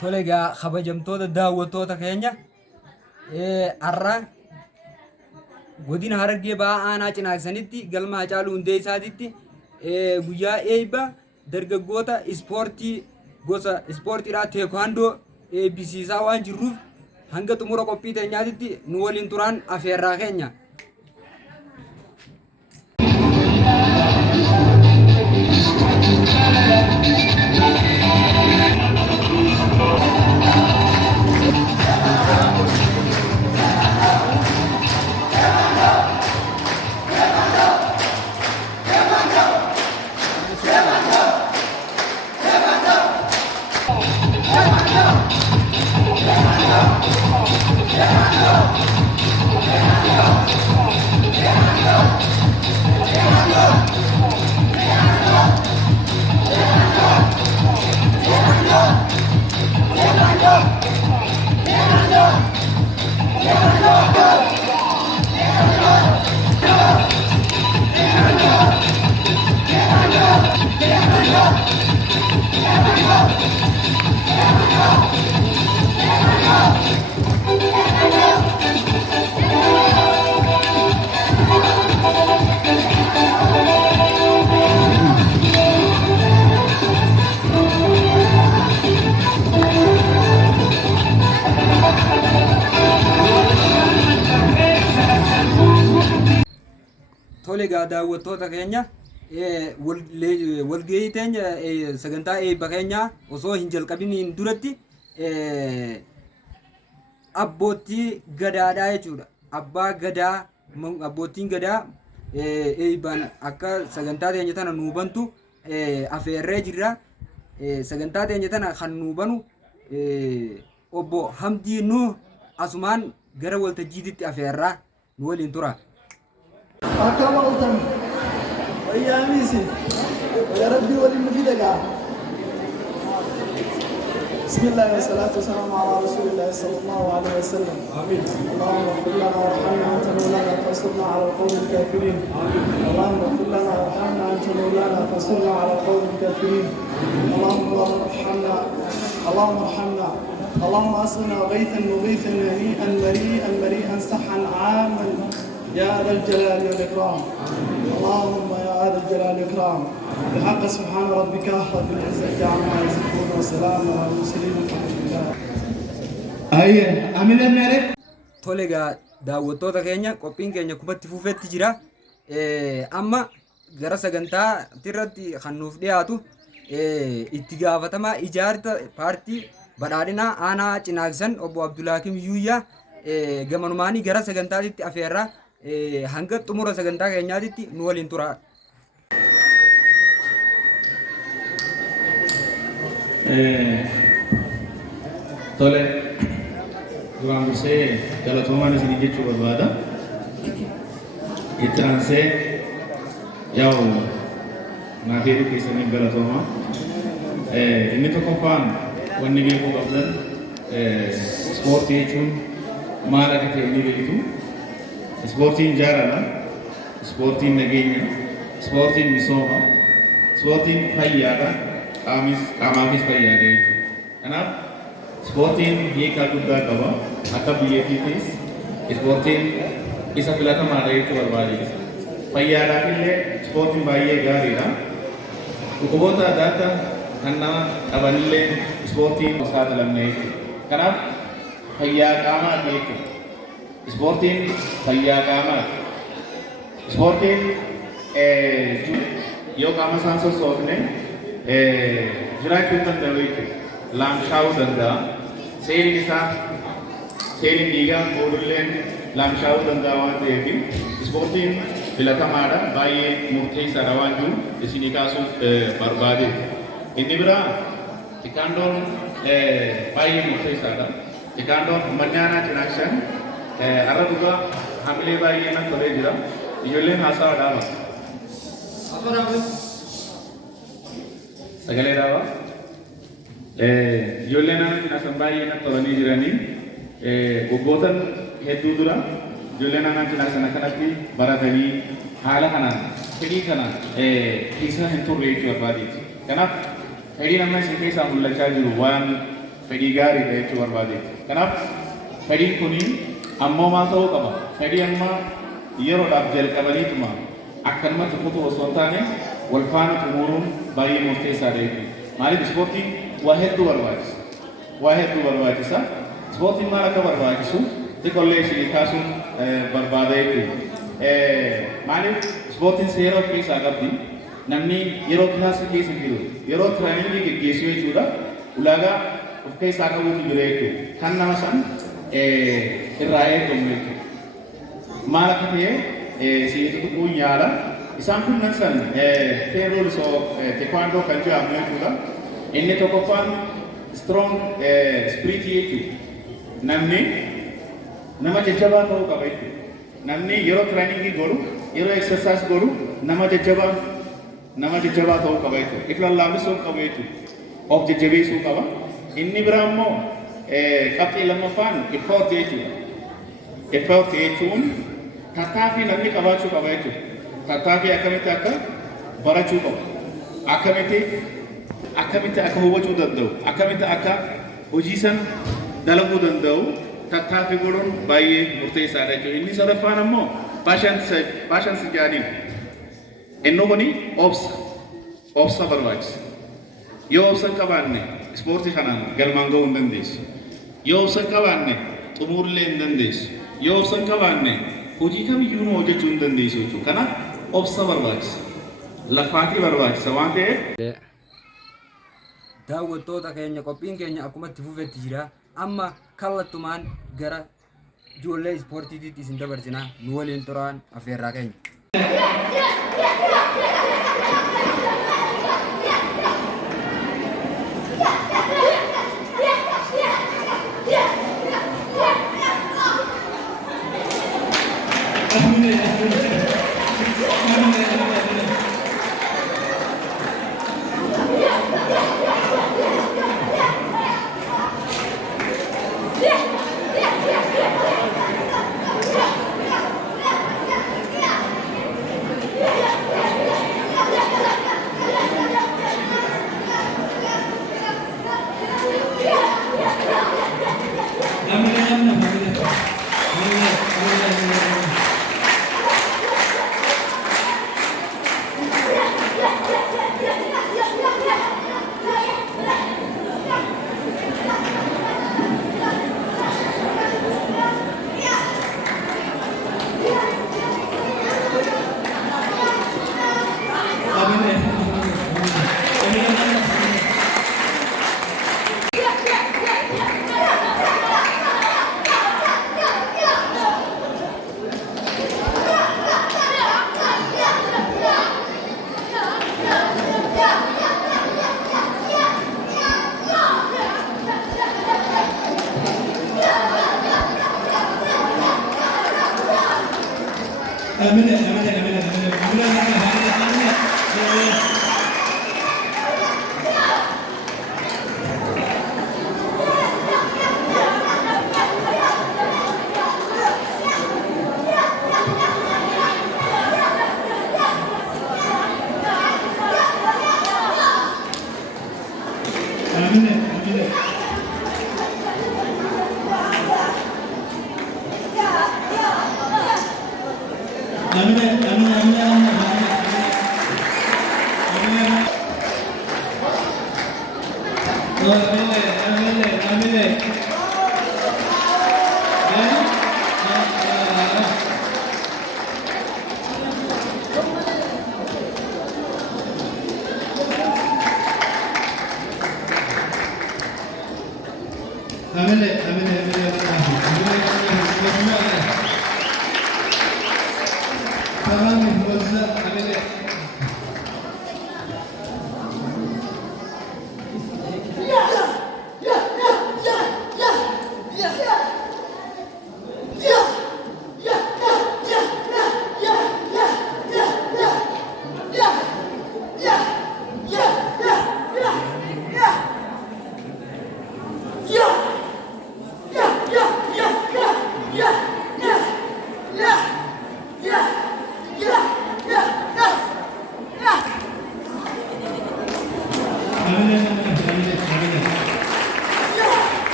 Tolega kabajamtoota daawwattoota keenya har'a godina Harargee Bahaa aanaa Cinaaksanitti galma Hacaaluu Hundeessaatitti guyyaa eebba dargaggoota ispoortii gosa ispoortiidhaa tekwando eebbisiisaa waan jirruuf hanga xumura qophii teenyaatitti nu waliin turaan afeerraa keenya. Tolega daawwattoota keenya walgahii teenya sagantaa eebba keenya osoo hin jalqabiniin duratti abbootii gadaadhaa jechuudha. Abbaa gadaa abbootiin gadaa eebbaan akka sagantaa teenya tana nuu bantu afeerree jirra. Sagantaa teenya tana kan nuu banu obbo Hamdii Nuh asumaan gara waltajjiititti afeerraa nu waliin tura. أكما أتم وياميسي ويا ربي وللمفيدك بسم الله والصلاة والسلام على رسول الله صلى الله عليه وسلم آمين. اللهم اغفر لنا وارحمنا أنت مولانا فانصرنا على القوم الكافرين آمين. اللهم اغفر لنا وارحمنا أنت مولانا فانصرنا على القوم الكافرين اللهم ارحمنا اللهم ارحمنا اللهم أسقنا غيثا مغيثا هنيئا مريئا مريئا صحا عاما يا ذا الجلال والإكرام اللهم يا ذا الجلال والإكرام بحق سبحان ربك رب العزة عما يصفون وسلام على المرسلين الحمد لله. Amin emmere. Tolega daawwattoota keenya qophiin keenya kumatti fufetti jira. Amma gara sagantaa irratti kan nuuf dhiyaatu itti gaafatamaa ijaarsa paartii badhaadhinaa aanaa Cinaaksan obbo Abdulhakim Yuuyyaa gamanumaanii gara sagantaatitti afeerraa hanga xumura sagantaa keenyaatitti nu waliin tura. Tole duraan dursee galatoomaan isin jechuu barbaada. Itti aansee yaa'u naafeeru keessaniif galatooma. Inni tokkoffaan wanni beekuu qabdan ispoortii jechuun maal akka ta'e ni beektu. Ispoortiin jaalala, ispoortiin nageenya, ispoortiin misooma, ispoortiin fayyaadha, qaamaafis fayyaadha jechuudha. Kanaaf Ispoortiin hiika guddaa qaba. Akka biyyaattiittis ispoortiin isa filatamaadha jechuu barbaade. Fayyaadhaaf illee ispoortiin baay'ee gaariidha. Dhukkuboota adda addaa kan nama qabanillee ispoortiin saaxilamne jechuudha. Kanaaf fayyaa qaamaati jechuudha. Ispoortiin fayyaa qaamaati. Ispoortiin yoo qaama isaan sossoofne jiraachuu danda'u jechuudha. Laamshaa'uu danda'a. Seeliin isaa seeliin dhiigaa boodulleen laamshaa'uu danda'a waan ta'eef ispoortiin filatamaadha. Baay'ee murteessaadha waan jiru isinii kaasuuf barbaade. Inni biraa teekwandoon baay'ee murteessaadha. Teekwandoon manyaanaa Cinaaksan har'a dhugaa hamilee baay'ee natti tolee jira. Ijoolleen haasawa dhaaba. Sagalee dhaaba. Ijoolleen naannoo Cinaaksan baay'ee natti tolanii jiranii waggoota hedduu dura ijoolleen naannoo Cinaaksan akkanatti baratanii haala kanaan fedhii kanaan keessa hin turre jechuu barbaadeeti. Kanaaf fedhiin amma isin keessaa mul'achaa jiru waan fedhii gaariidha jechuu barbaadeeti. Kanaaf fedhiin kuni ammoo maal ta'uu qaba? Fedhii amma yeroodhaaf jalqabaniituma akkanumatti kutuu osoo hin taane wal faana xumuruun baay'ee murteessaadha jechuudha. Maaliif ispoortiin waa hedduu barbaachisa. Waa hedduu barbaachisa. Ispoortiin maal akka barbaachisu xiqqollee isinii kaasuun barbaada jechuudha. Maaliif ispoortiin seera of keessaa qabdi. Namni yeroo kilaasii keessa jiru yeroo tireeningii geggeessu jechuudha. Ulaagaa of keessaa qabuutu jira jechuudha. Kan nama san irraa eegamu jechuudha. Maal akka ta'e siinitu tuquun yaala. Isaan kunnan san teerolisoo tekwandoo kan jedhamu jechuudha. Inni tokkoffaan strong spiritii jechuudha. Namni nama jajjabaa ta'uu qaba jechuudha. Namni yeroo tireeningii godhu yeroo eksersaayis godhu nama jajjabaa ta'uu qaba jechuudha. If lallaafisuu qabu jechuudha. Of jajjabeessuu qaba. Inni biraa immoo qabxii lammaffaan effort jechuudha. Effort jechuun tattaaffii namni qabaachuu qaba jechuudha. Tattaaffii akkamitti akka barachuu qabu. Akkamitti akka hubachuu danda'u. Akkamitti akka hojii san dalaguu danda'u. Tattaaffii godhuun baay'ee murteessaadha jechuudha. Inni sadaffaan immoo patience jedhaniin. Inni kuni obsa barbaachisa. Yoo obsa hin qabaanne ispoortii kanaan galmaan ga'uu hin dandeessu. Yoo obsa hin qabaanne xumuruullee hin dandeessu. Yoo obsa hin qabaanne hojii kamiyyuu hojjechuu hin dandeessu jechuudha. Kanaaf obsa barbaachisa. Lafaatii barbaachisa waan ta'eef. Daawwattoota keenya qophiin keenya akkuma itti fufetti jira. Amma kallattumaan gara ijoollee ispoortiitiitti isin dabarsinaa nu waliin turaan affeerraa keenya.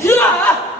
Yeah!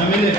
Amen.